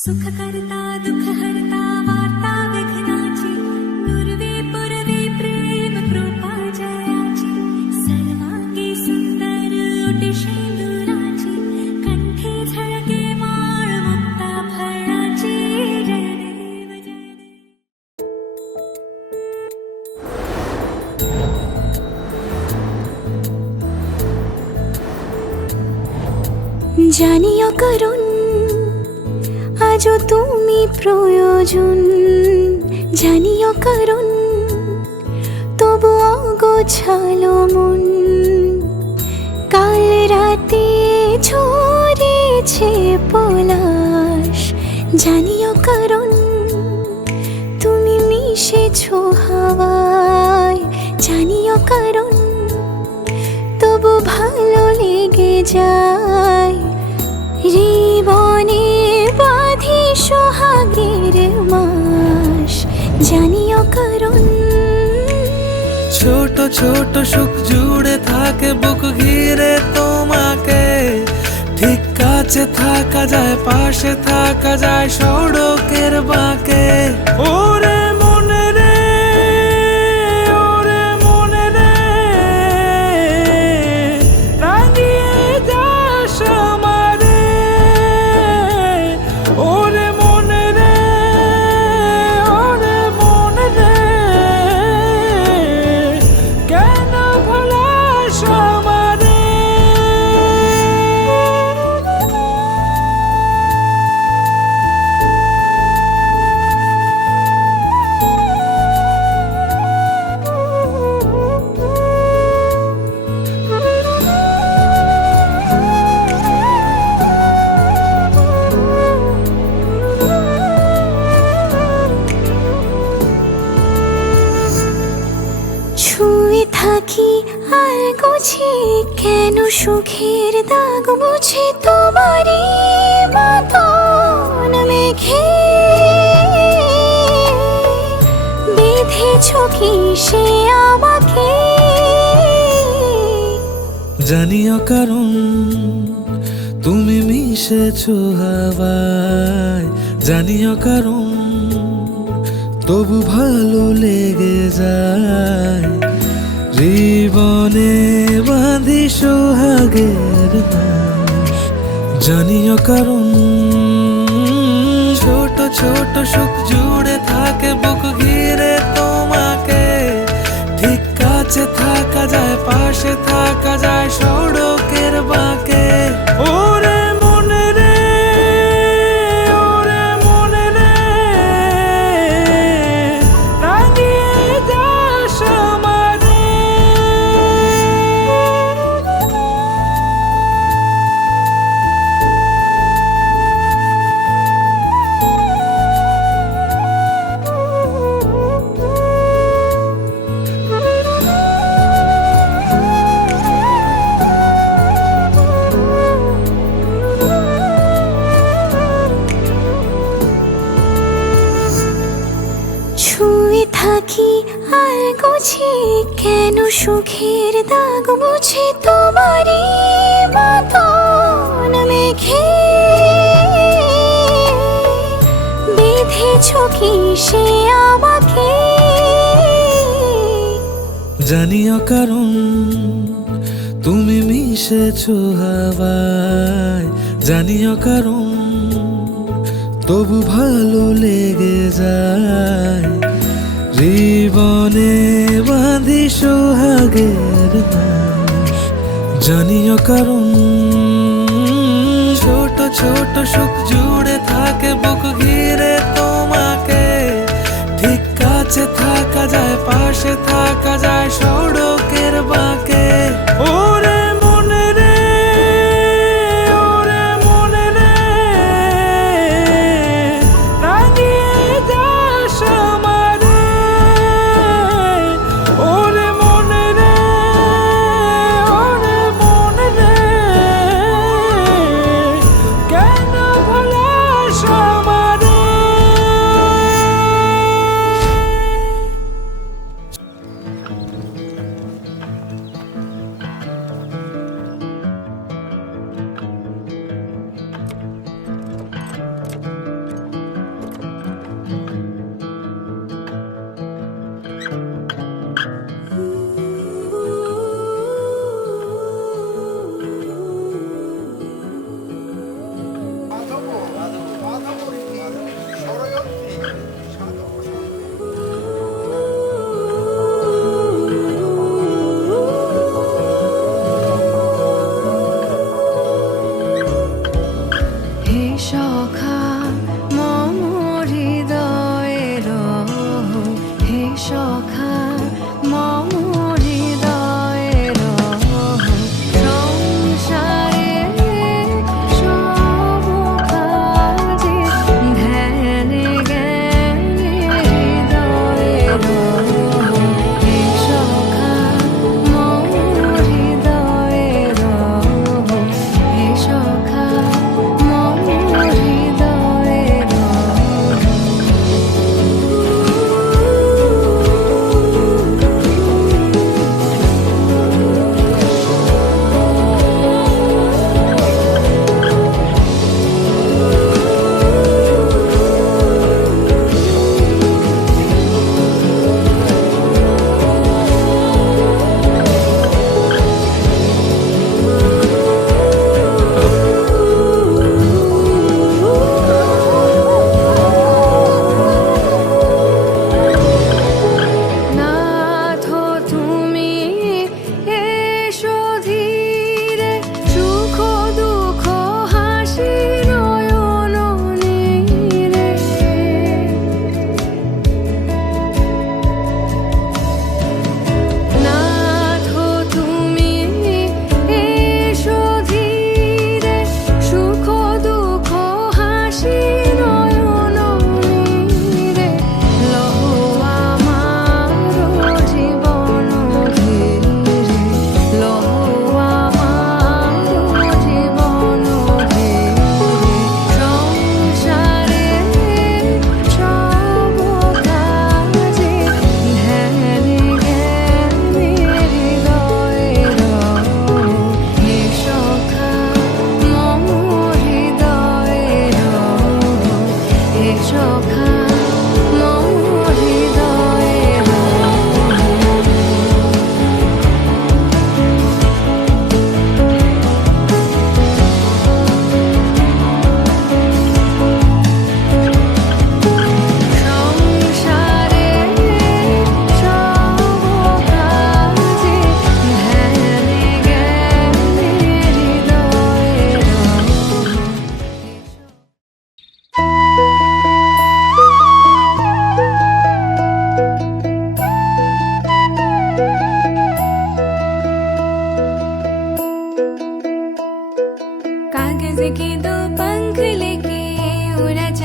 सुख करता दुख हरता वार्ता विघ्नाची पूर्वी पूर्वी प्रेम कृपा जयाची सर्वांगी सुंदर ओटी शेंदुराची कंठी झळके माळ मुक्ता फळाची जय देव जय देव জানিও করুণ আজও তুমি প্রয়োজন জানিও কারণ তবু অগোছালো মন কাল রাতে ঝরেছে পলাশ জানিও কারণ তুমি মিশেছো হাওয়ায় জানিও কারণ তবু ভালো লেগে যায় জীবনে বাঁধি সোহাগের মাস জানিও কারণ ছোট ছোট সুখ জুড়ে থাকে বুক ঘিরে তোমাকে ঠিক কাছে থাকা যায় পাশে থাকা যায় সড়কের বাঁকে ওরে মনে রে ওরে মনে রে রাঙিয়ে যাস আমারে ওরে মনে রে ওরে মনে রে কেন ভোলাস আমারে ছুঁয়ে থাকি আর গুছি কেন সুখের দাগ মুছে তোমারই মতন মেঘে বেঁধেছ কি সে আমাকে জানিও কারণ তুমি মিশেছো হাওয়ায় জানিও কারণ তবু ভালো লেগে যায় জীবনে বাঁধি সোহাগের মাস জানিও কারণ ছোট ছোট সুখ জুড়ে থাকে বুক ঘিরে তোমাকে ঠিক কাছে থাকা যায় পাশে থাকা যায় সড়কের বাঁকে ওরে মনে রে ওরে মনে রে রাঙিয়ে যাস আমারে ছুঁয়ে থাকি আর গুছি কেন সুখের দাগ মুছে তোমারই মতন মেঘে বেঁধেছ কি সে আমাকে জানিও কারণ তুমি মিশেছো হাওয়ায় জানিও কারণ তবু ভালো লেগে যায় জীবনে বাঁধি সোহাগের মাস জানিও কারণ ছোট ছোট সুখ জুড়ে থাকে বুক ঘিরে তোমাকে ঠিক কাছে থাকা যায় পাশে থাকা যায় সড়কের বাঁকে ওরে মনে রে ওরে মনে রে রাঙিয়ে যাস আমারে ওরে মনে রে ওরে মনে রে কেন ভোলাস আমারে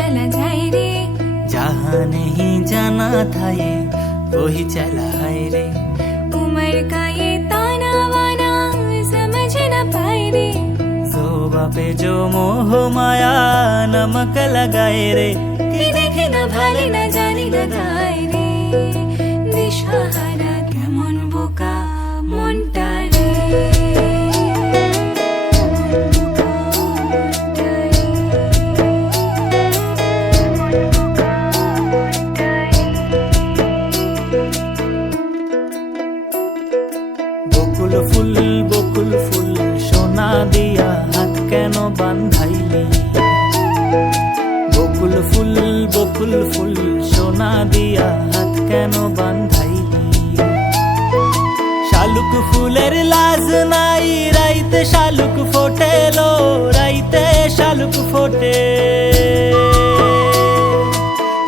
चला जाए रे। जहाँ नहीं जाना था ये वही चला है रे। उम्र का ये ताना वाना समझ न पाए रे। जोबा पे जो मोह माया नमक लगाए रे। कि देखे न भाले न जाने न गाए रे। दिशाहारा केमन बोका মনটা রে। বকুল ফুল সোনা দিয়া হাত কেন বান্ধাইলি। বকুল ফুল সোনা দিয়া হাত কেন বান্ধাইলি। শালুক ফুলের লাজ নাই রাইতে শালুক ফোটেলো। রাইতে শালুক ফোটে।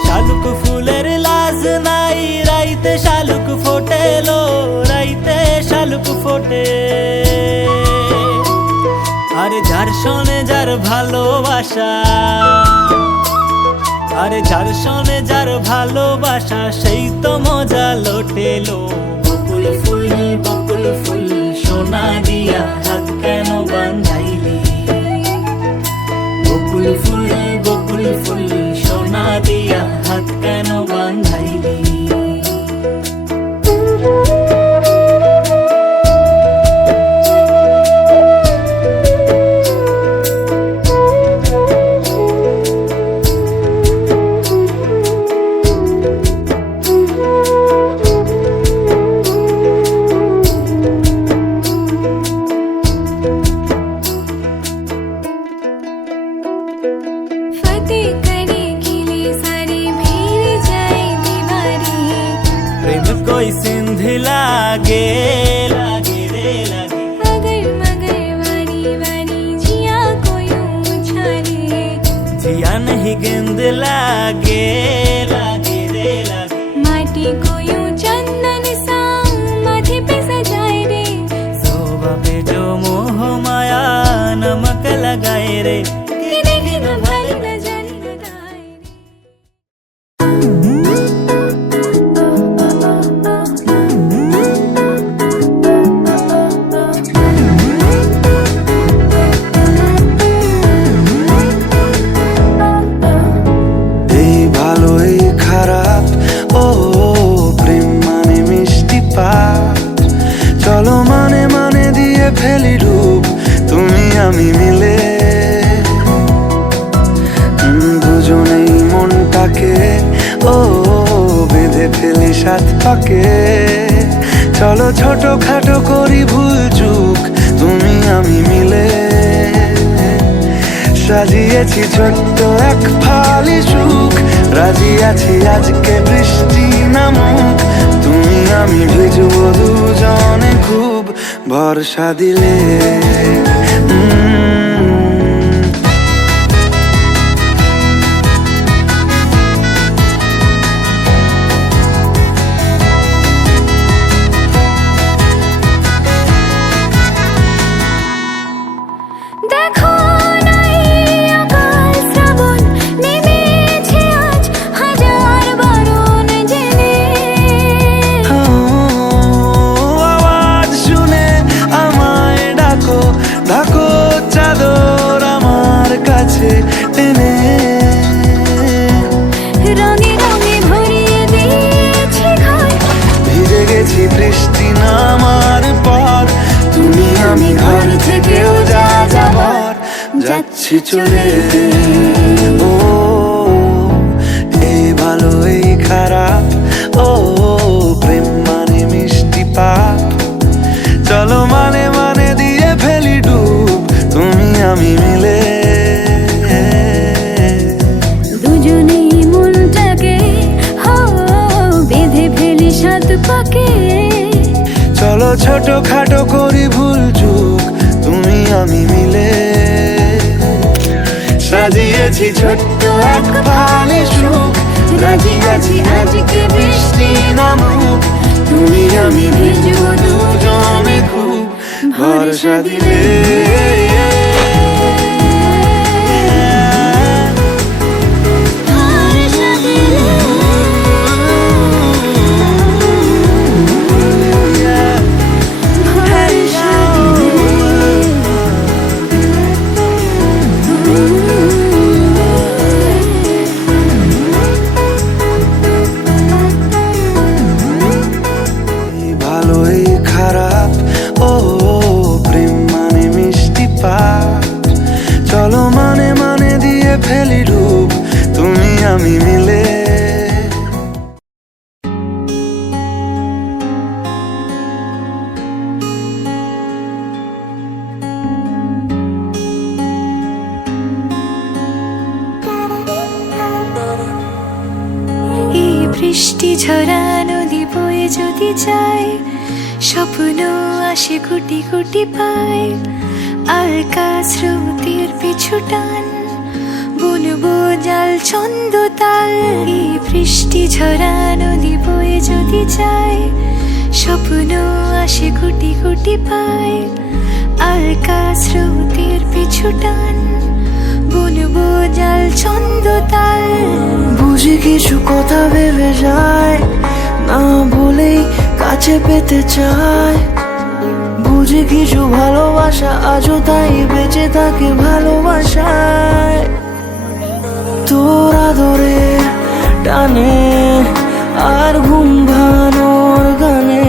শালুক ফুলের লাজ নাই রাইতে শালুক ফোটেলো। রাইতে শালুক ফোটে। আরে যার শোনে যার ভালোবাসা। আরে যার শোনে যার ভালোবাসা সেই তো মজা লোটেলো। বকুল ফুল সোনা দিয়া হাত কেন বান্ধাইলি। বকুল ফুল সোনা দিয়া হাত কেন বান্ধাইলি। फतेह करे खिले सारी भीड़ जाए दीवारी। प्रेम कोई सिंध लागे लागे रे लागे। अगर मगर वारी वारी जिया कोई उछाले। जिया नहीं गेंद लागे लागे रे लागे। माटी कोई चंदन सा माथे पे सजाए रे। शोभा पे जो मोह माया नमक लगाए रे। कि देखे न भाले न जाने न गाए এই ভালো এই খারাপ ও প্রেম মানে মিষ্টি পাপ। চলো মানে মানে দিয়ে ফেলি রূপ তুমি আমি মিলে। দুজনেই মনটাকে ও বেঁধে ফেলি সাত পাকে। চলো ছোট খাটো করি ভুল চুক তুমি আমি মিলে। সাজিয়েছি ছোট্ট এক ফালি সুখ। রাজি আছি আজকে বৃষ্টি নামুক তুমি আমি ভিজবো দুজনে খুব ভরসা দিলে। देखो नई अकाल श्रावण नेमेছে আজ হাজার বারণ জেনে। আওয়াজ শুনে আমায় ডাকো ডাকো চাদর আমার কাছে টেনে। রঙে রঙে ভরিয়ে দিয়েছি ঘর। ভিজে গেছি বৃষ্টি নামার পর তুমি আমি ঘর থেকেও যা যাবার যাচ্ছি চলে। ও এই ভালো এই খারাপ ও প্রেম মানে মিষ্টি পাপ। চলো মানে মানে দিয়ে ফেলি ডুব তুমি আমি মিলে। দুজনেই মনটাকে বেঁধে ফেলি সাত পাকে। চলো ছোট খাটো করি ভুল চুক তুমি আমি মিলে। সাজিয়েছি ছোট্ট এক ফালি সুখ। রাজি আছি আজকে বৃষ্টি নামুক তুমি আমি ভিজবো দুজনে খুব ভরসা দিলে। বৃষ্টি ঝরা নদী বয়ে যদি যায়, স্বপ্ন আসে কোটি কোটি পায়, আলকা স্রোতের পিছু টান, বুনবো জাল ছন্দ তাল। এই বৃষ্টি ঝরা নদী বয়ে যদি যায়, স্বপ্ন আসে কোটি কোটি পায়, আলকা স্রোতের পিছু টান, বুনবো জাল ছন্দ তাল। বুঝি কিছু কথা ভেবে যায়, না বলেই কাছে পেতে চায়। বুঝি কিছু ভালোবাসা আজও তাই বেঁচে থাকে ভালোবাসায়। তোর আদরে টানে আর ঘুম ভাঙানোর গানে,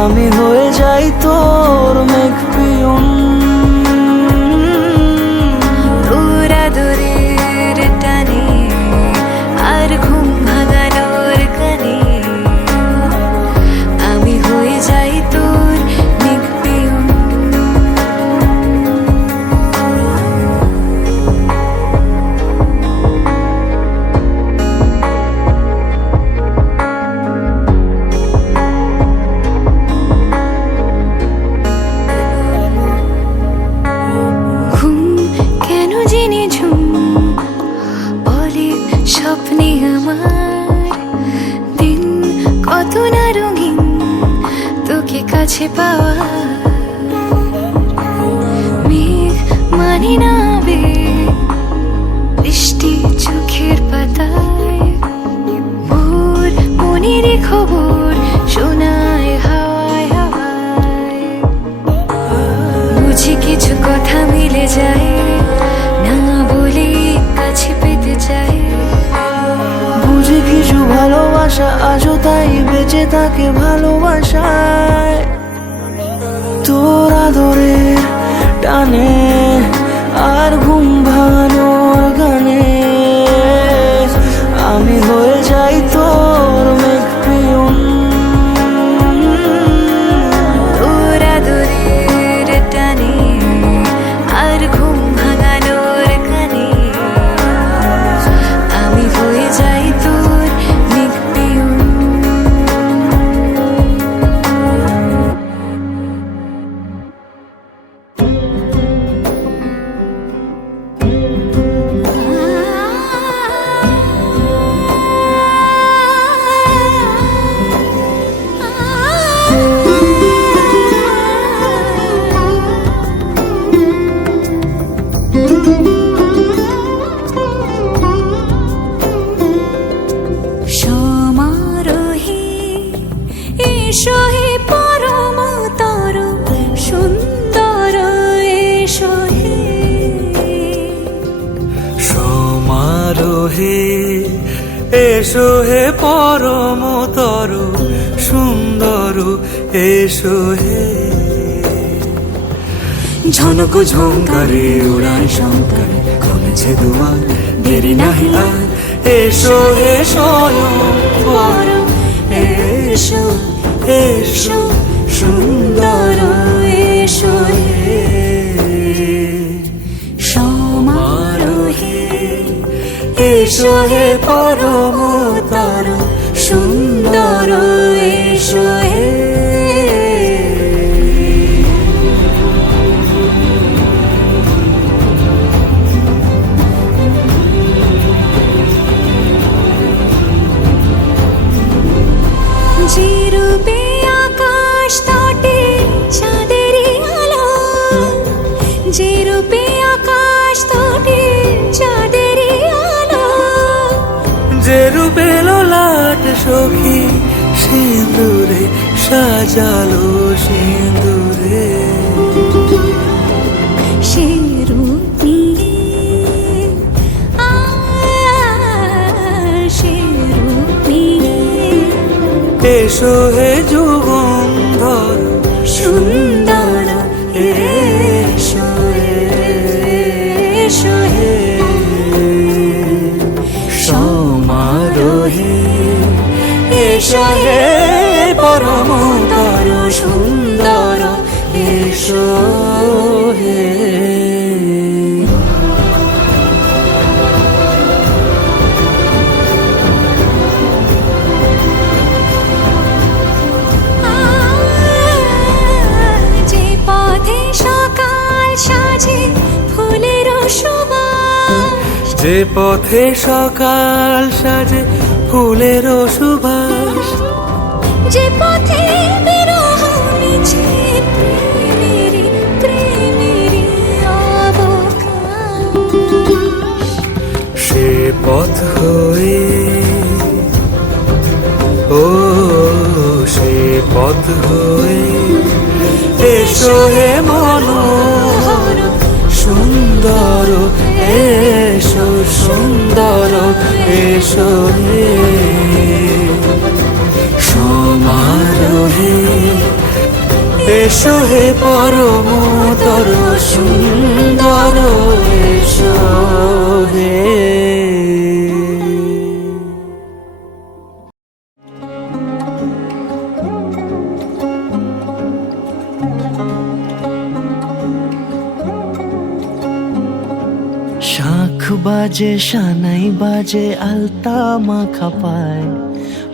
আমি হয়ে যাই তোর মেঘ পিয়ন। তোর আদরের টানে আর ঘুম ভাঙানোর গানে, আমি হয়ে যাই তোর মেঘ পিয়ন। ঘুম কেন জেনে ঝুম বলে স্বপ্নে আমার, দিন কত না রঙিন তোকে কাছে পাওয়া। মেঘ মানে না আবেগ, বৃষ্টি চোখের পাতায়, ভোর মনের খবর শোনায় হাওয়ায় হাওয়ায়। বুঝি কিছু কথা মিলে যায়, না বলে কাছে পেতে চাই। বুঝি কিছু ভালোবাসা আজও তাই বেঁচে থাকে ভালোবাসায়। তোর আদরে টানে আর ঘুম ভাঙানোর গানে, আমি হয়ে যাই তোর মেঘ পিয়ন। তোর আদরের টানে আর ঘুম ভাঙানোর গানে, আমি হয়ে যাই তোর মেঘ পিয়ন। সমারোহে এসো হে পরমতর সুন্দর, এসো হে। সমারোহে এসো হে পরমতর সুন্দর, এসো হে। ঝনক ঝঙ্কারে উড়ায় শঙ্কর, খুলেছে দুয়ার দেরি নাহি আর। এসো হে স্বয়ং বর, এসো এসো সুন্দর, এসো হে। সমারোহে এসো হে পরমতর সুন্দর, এসো হে। যে রূপে আকাশ তটে চাঁদেরই আলো, যে রূপে আকাশ তটে চাঁদেরই আলো। যে রূপে লোলাট সখী সিঁদুরে সাজালো সিঁদুরে। সে রূপ নিয়ে সে রূপ নিয়ে এসো হে যুগন্ধর সুন্দর, এসো এসো হে। সমারোহে এসো হে পরমতর সুন্দর, এসো হে। যে পথে সকাল সাজে ফুলের সুবাস, যে পথে বিরহ মিছে প্রেমেরই প্রেমেরই অবকাশ, সে পথ হয়ে ও সে পথ হয়ে এসো হে মনোহর সুন্দর, এসো সুন্দর, এসো হে সমারোহে, এসো হে পরমতর সুন্দর, এসো হে। শাঁখ বাজে সানাই বাজে আলতা মাখা পায়,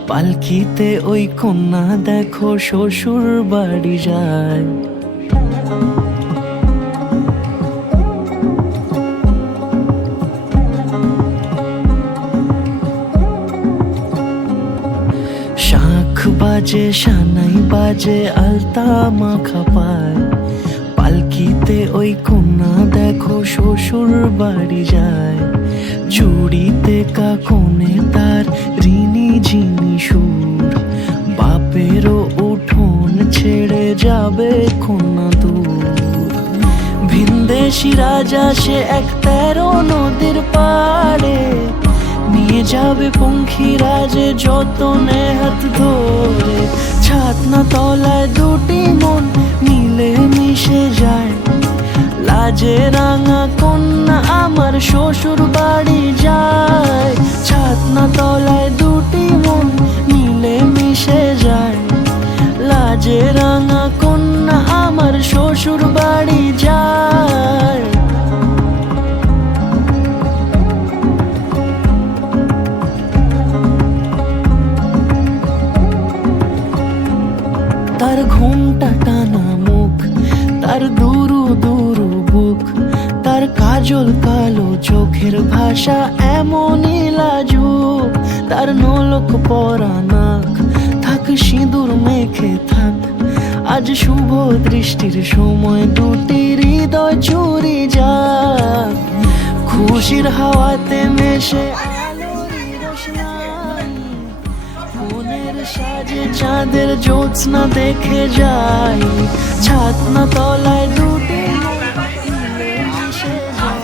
পালকিতে ওই কন্যা দেখো শ্বশুর বাড়ি যায়। শাঁখ বাজে সানাই বাজে আলতা মাখা পায়, পালকিতে ওই কন্যা দেখো শ্বশুর বাড়ি যায়। জুড়িতে কাকনে তার ঋণী ঝিনি সুর, বাপেরও উঠোন ছেড়ে যাবে কন্যা দূর। ভিনদেশি রাজা সে এক 13 নদীর পাড়ে, নিয়ে যাবে পঙ্খী রাজে যতনে হাত ধরে। ছাতনা তলায় দুটি মন মিলে মিশে যায়, লাজে রাঙা কন্যা আমার শ্বশুর বাড়ি যায়। ছাতনা তলায় দুটি মন মিলে মিশে যায়, লাজে রাঙা কন্যা আমার শ্বশুর বাড়ি যায়। তার ঘুমটা টানা মুখ, তার দুরু দুরু বুক, তার কাজল কালো চোখের ভাষা এমনই লাজুক। তার নোলক পরা নাক, থাক সিঁদুর মেখে থাক, আজ শুভ দৃষ্টির সময় দুটি হৃদয় চুরি যাক। খুশির হাওয়াতে মেশে আলোরই রোশনাই, মনের সাজে চাঁদের জ্যোৎস্না দেখে যাই। ছাতনা তলায় দুটি মিলে মিশে যায়,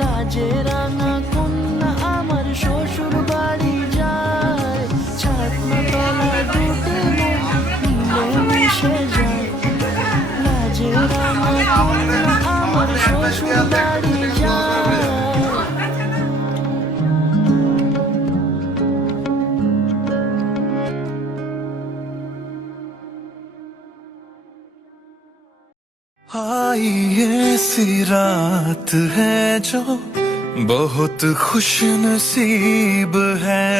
লাজে রাঙা কন্যা আমার শ্বশুর বাড়ি যায়। ছাতনা তলায় দুটি মিলে মিশে যায়, লাজে রাঙা কন্যা আমার শ্বশুর বাড়ি যায়। आई ऐसी रात है जो बहुत खुश नसीब है,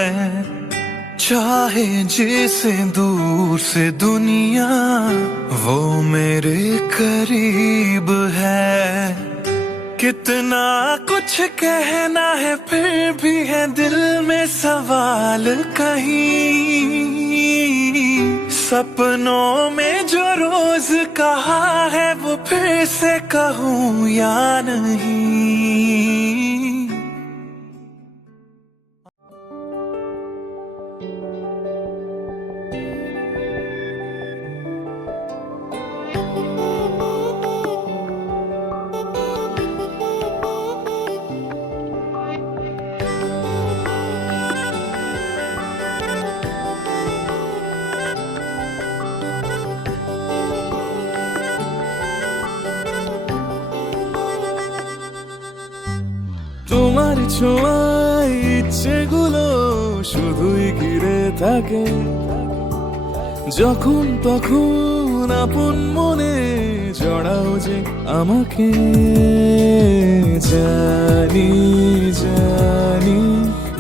चाहे जिसे दूर से दुनिया वो मेरे करीब है। कितना कुछ कहना है फिर भी है दिल में सवाल कहीं, सपनों में जो रोज कहा है वो फिर से कहूँ या नहीं। তোমার ছোঁয়ায় ইচ্ছেগুলো শুধুই ঘিরে থাকে, যখন তখন আপন মনে জড়াও যে আমাকে। জানি জানি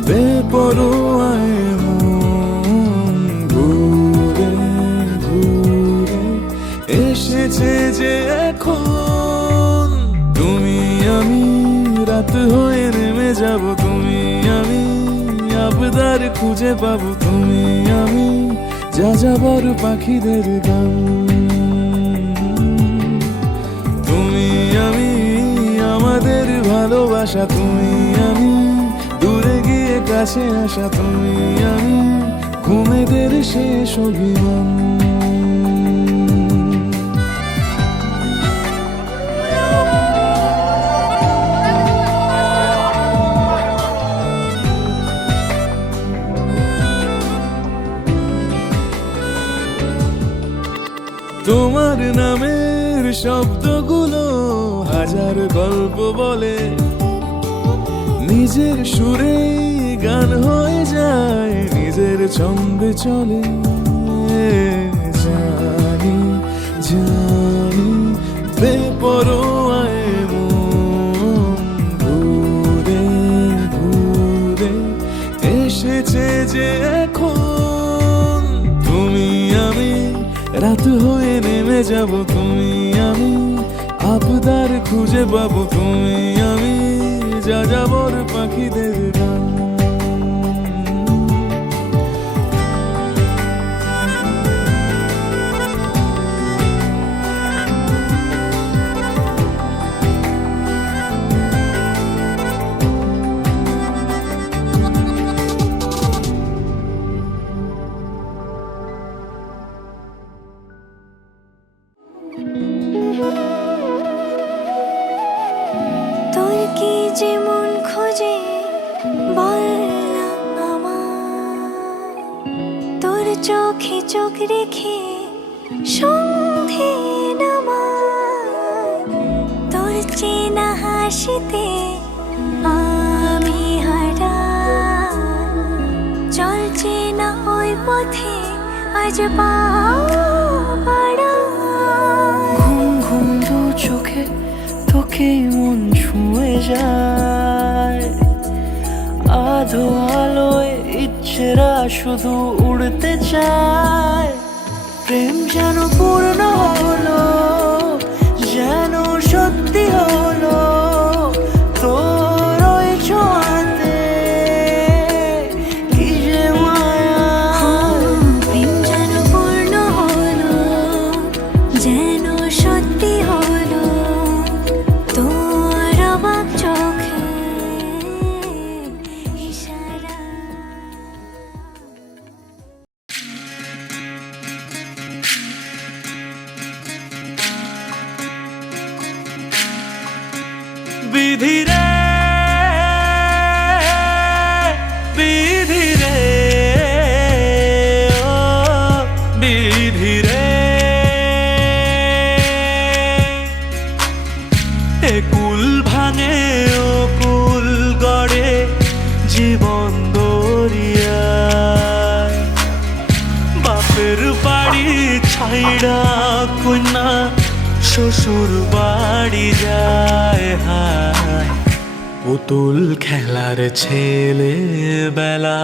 বেপরোয়ায় মন ঘুরে ঘুরে এসেছে যে এখন। তুমি আমি রাত হয়ে নেমে যাব তুমি আমি, আবদার খুঁজে পাবো তুমি আমি, যা যাবার পাখিদের গান। তুমি আমি আমাদের ভালোবাসা, তুমি আমি দূরে গিয়ে কাছে আসা, তুমি আমি ঘুমেদের শেষ অভিমান। তোমার নামের শব্দগুলো হাজার গল্প বলে, নিজের সুরে গান হয়ে যায়, নিজের ছন্দে চলে। জানি জানি বেপরোয়ায় মন ঘুরে ঘুরে এসেছে যে এখন। তুমি আমি রাত হয়ে নেমে যাব, তুমি আমি আবদার খুঁজে পাবো, তুমি আমি যা যাবর পাখিদের গান। তোর কি যে মন খোঁজে বল না আমায়, তোর চোখে চোখ রেখে সন্ধে নামায়, তোর চেনা হাসিতে আমি হারাই, চলছে না ওই পথে আজ পা বাড়াই। ঘুম ঘুম দু চোখে তোকেই মন ছুঁয়ে যায়, আধো আলোয় ইচ্ছেরা শুধু উড়তে চায়। প্রেম যেন পূর্ণ হলো, যেন সত্যি হলো, তোর ওই ছোঁয়াতে কি যে মায়া। প্রেম যেন পূর্ণ হলো, যেন সত্যি হলো, তোর অবাক চোখে ইশারা। বিধি রে বিধি রে ও বিধি রে, এ কুল ভাঙে ও কুল গড়ে জীবন দরিয়ায়। বাপের বাড়ি ছাইড়া কন্যা শ্বশুর বাড়ি যায়, হায় পুতুল খেলার ছেলে বেলা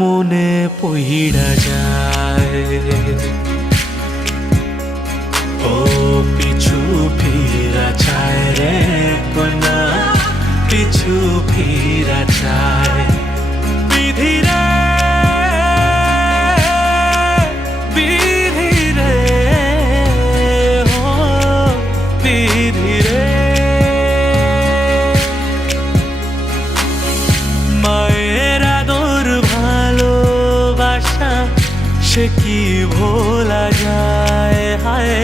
মনে পইড়া যায়। ও পিছু ফিরা চায় রে কন্যা, পিছু ফিরা চায়। বিধি রে বিধি রে ও বিধি রে, মায়ের আদর ভালোবাসা সে কি ভোলা যায়, হায়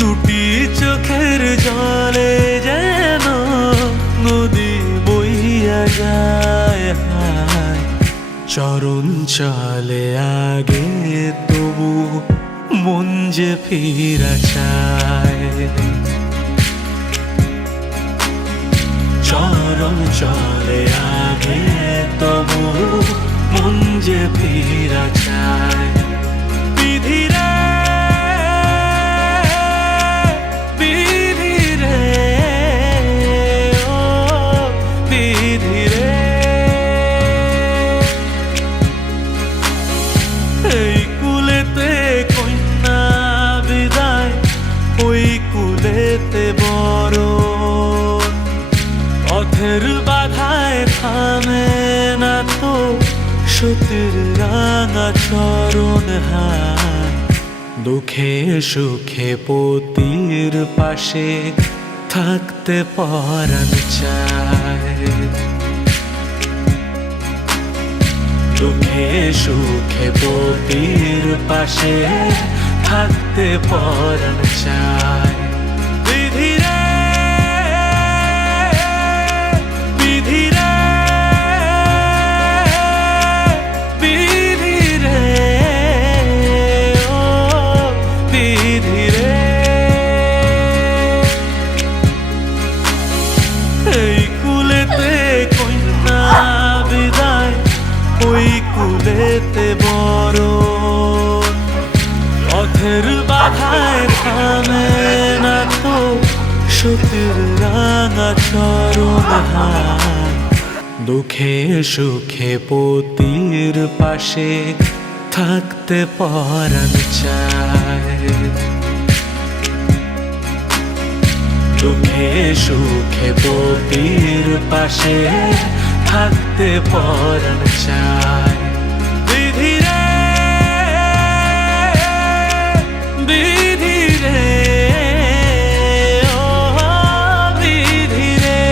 দুটি চোখের জলে যেন নদী বইয়া যায়, হায় চরণ চলে আগে তবু মন যে ফিরা চায়। চরণ চলে আগে তবু মন যে ফিরা চায়। বিধি রে বিধি রে ও বিধি রে, এই কুলেতে কন্যা বিদায়, ওই কুলেতে বড় পথের বাধায় থামে না তো সতীর রাঙা চরণ হাত, দুঃখে সুখে পতির পাশে থাকতে পরাণ চায়। দুঃখে সুখে পতির পাশে থাকতে পরাণ চায়। বিধি রে বিধি রে বিধি রে ও বিধি রে, এই কুলেতে কন্যা বিদায়, ওই কুলেতে বড় পথের বাধায় থামে না তো সতীর রাঙা চরণ হাত, দুঃখে সুখে পতির পাশে থাকতে পরাণ চায়। দুঃখে সুখে পতির পাশে থাকতে পরাণ চায়। বিধি রে বিধি রে ও বিধি রে।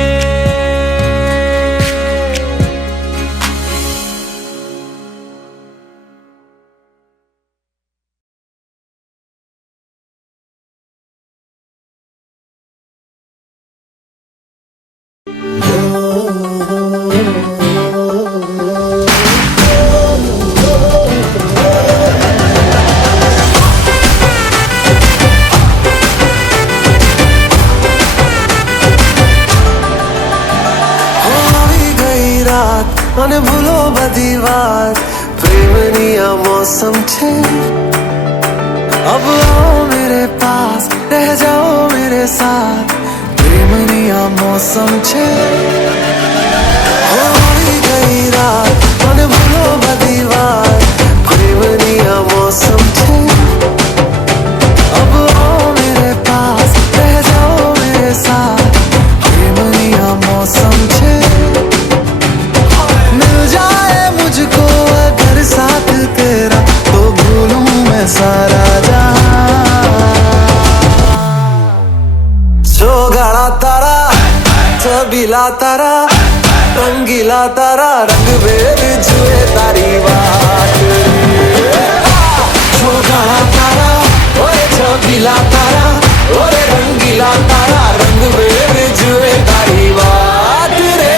મને ભૂલો બધી વાત, પ્રેમની આ મૌસમ છે। अब आओ मेरे पास, रह जाओ मेरे साथ, प्रेमनी आ मौसम छे। होई गई रात, મને ભૂલો બધી વાત, પ્રેમની આ मौसम छे। अब आओ मेरे पास, रह जाओ मेरे साथ, प्रेमनी आ मौसम छे। मिल जाए मुझको अगर साथ तेरा, तो भूलूं मैं सारा गाड़ा तारा, छबीला तारा, रंगीला तारा, रंग बेर जुए तारी बात। गाड़ा तारा, ओए छबीला तारा, ओए रंगीला तारा, रंग बेर जुए तारी बात रे।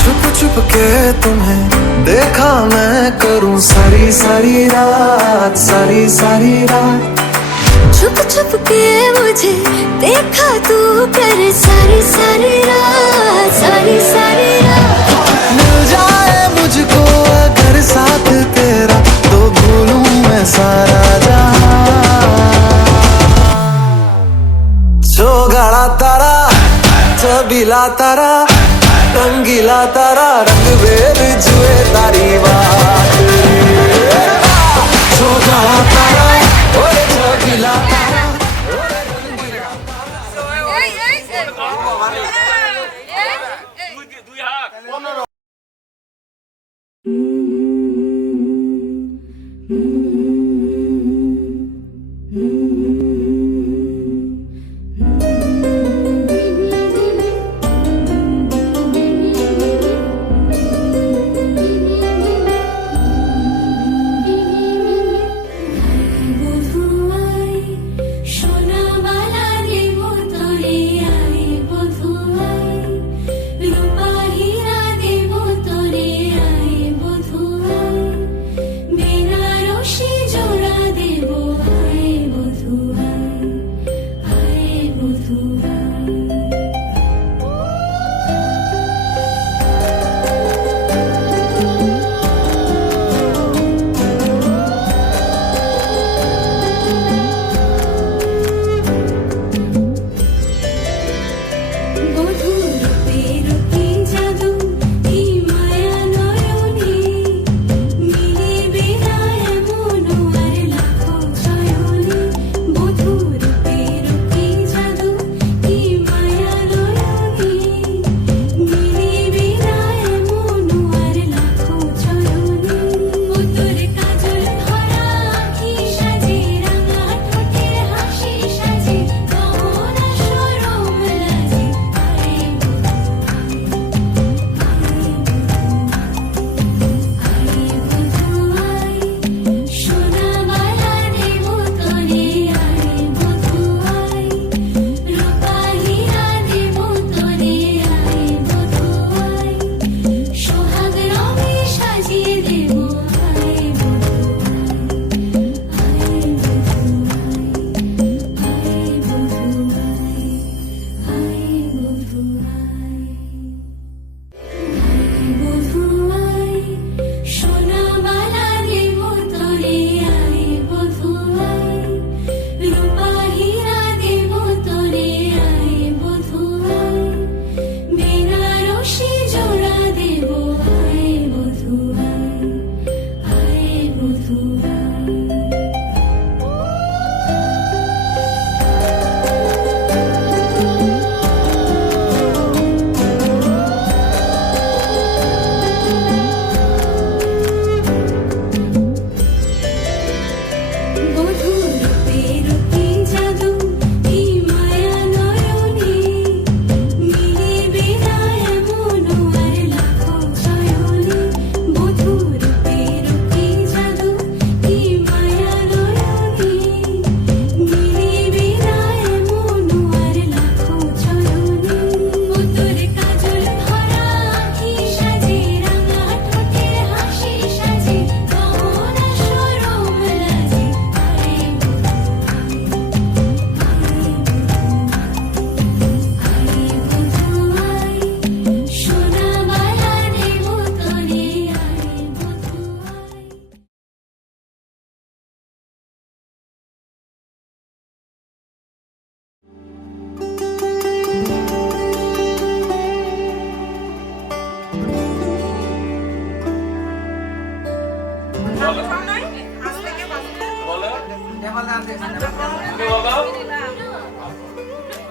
छुप छुप के तुम्हें देखा मैं करूं सारी सारी रात, सारी सारी रात। छुप छुप के मुझे देखा तू कर सारी सारी रात, सारी सारी रात। मिल जाए मुझको अगर साथ तेरा, तो भूलूं मैं सारा जहां। जो गाड़ा तारा, छबीला तारा, रंगीला तारा, रंग बेर जुए तारी बात। जो गाड़ा तारा, ओए छबीला तारा, ओए रंगीला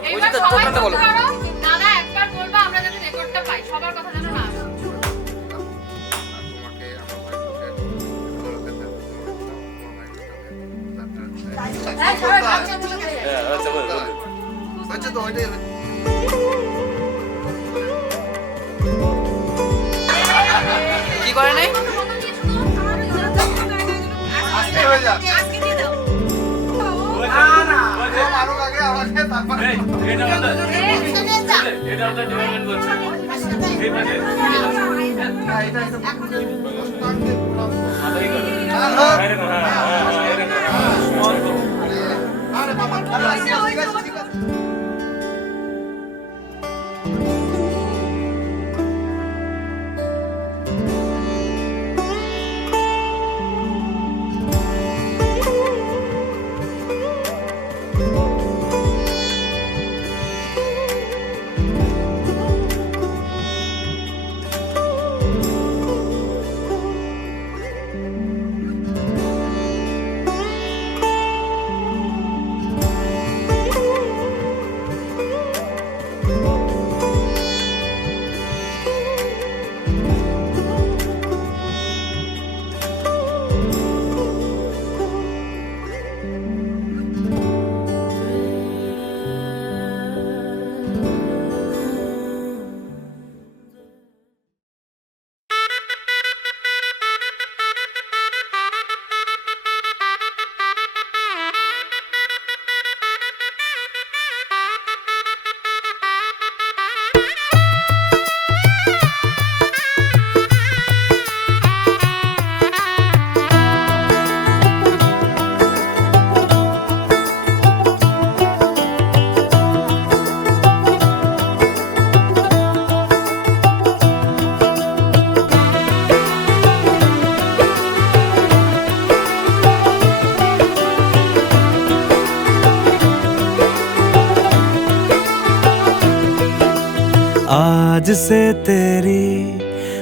এইবার সবাই বলতে পারো দাদা একবার বলবা আমরা যাতে রেকর্ডটা পাই সবার কথা যেন না আসে। কি করে নাই आज से तेरी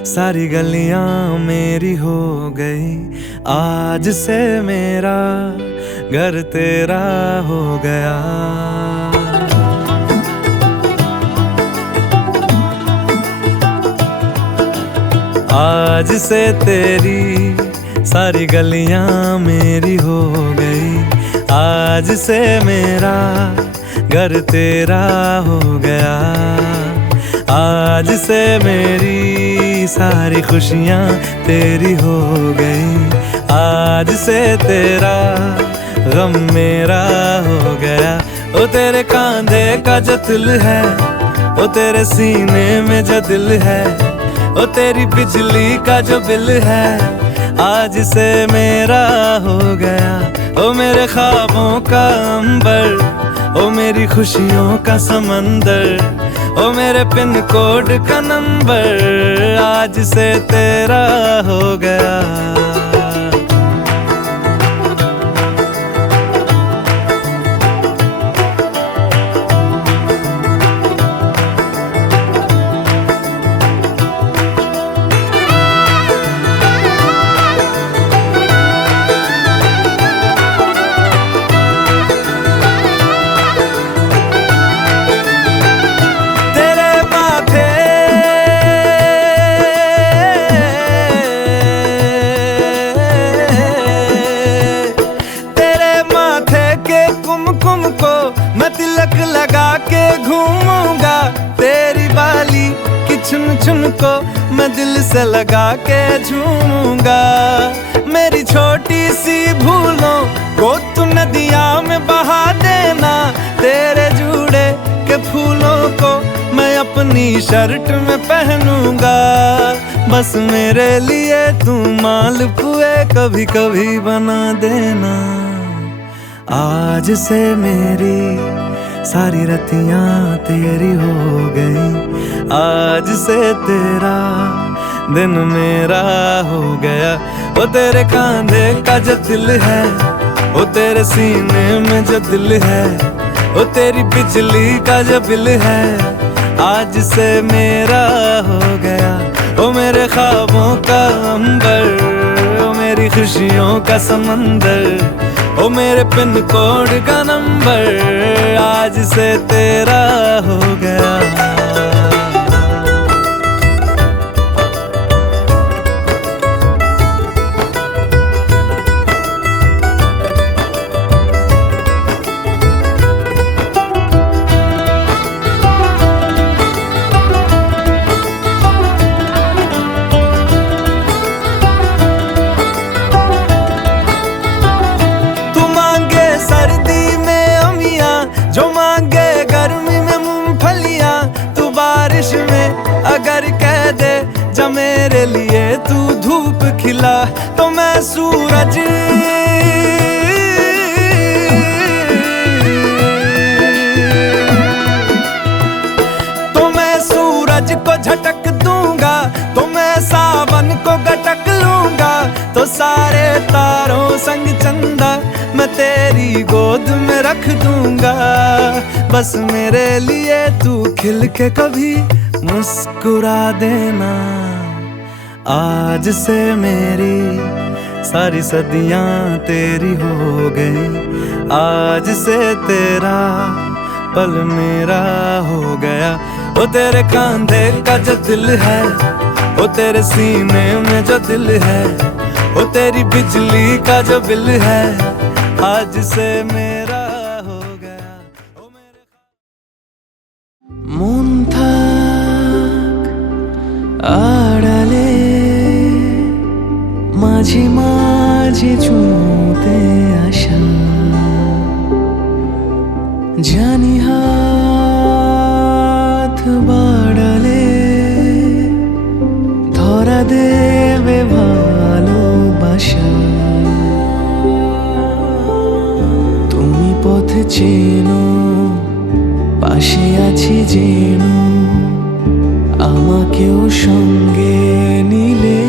सारी गलियां मेरी हो गई, आज से मेरा घर तेरा हो गया। आज से तेरी सारी गलियां मेरी हो गई, आज से मेरा घर तेरा हो गया। आज से मेरी सारी खुशियाँ तेरी हो गई, आज से तेरा गम मेरा हो गया। ओ तेरे कांधे का जो दिल है, ओ तेरे सीने में जो दिल है, ओ तेरी बिजली का जो बिल है, आज से मेरा हो गया। ओ मेरे ख्वाबों का अंबर, ओ मेरी खुशियों का समंदर, ओ मेरे पिन कोड का नंबर, आज से तेरा हो गया। लगा के घूमूंगा तेरी बाली की चुन चुन को मैं दिल से लगा के झूमूंगा। मेरी छोटी सी भूलों को तू नदिया में बहा देना, तेरे जूड़े के फूलों को मैं अपनी शर्ट में पहनूंगा। बस मेरे लिए तू मालपुए कभी कभी बना देना। आज से मेरी सारी रतियां तेरी हो गई, आज से तेरा दिन मेरा हो गया। वो तेरे कांधे का जो दिल है, वो तेरे सीने में जो दिल है, वो तेरी बिजली का जो बिल है, आज से मेरा हो गया। वो मेरे ख्वाबों का अंबर, वो मेरी खुशियों का समंदर, ओ मेरे पिन कोड का नंबर आज से तेरा हो गया। जो मांगे गर्मी में मूंगफलियां, तू बारिश में अगर कह दे जा मेरे लिए तू धूप खिला, तो मैं सूरज को झटक दूंगा, तो मैं सावन को गटक लूंगा, तो सारे तारों संग चंदा मैं तेरी गोद में रख दूंगा। बस मेरे लिए तू खिल के कभी मुस्कुरा देना। आज से मेरी सारी सदियां तेरी हो गई, आज से तेरा पल मेरा हो गया। ओ तेरे कांधे का जो दिल है, ओ तेरे सीने में जो दिल है, ओ तेरी बिजली का जो बिल है आज से मेरा हो गया। ओ मेरे মন থাক আড়ালে, মাঝে মাঝে ছুঁতে আসা, জানি হাত বাড়ালে ধরা দেবে ভালোবাসা। তুমি পথ চেনো, পাশে আছি যেন, আমাকেও সঙ্গে নিলে